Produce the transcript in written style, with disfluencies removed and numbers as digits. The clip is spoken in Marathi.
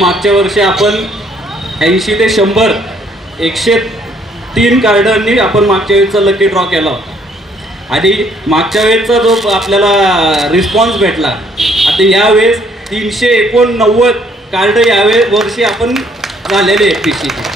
मागच्या वर्षी आपण 80 ते 100 103 कार्डांनी आपण मागच्या वेळेचा लकी ड्रॉ केला होता आणि मागच्या वेळेचा जो आपल्याला रिस्पॉन्स भेटला, आता यावेळेस 389 कार्ड वर्षी आपण झालेले आहेत पीसीचे.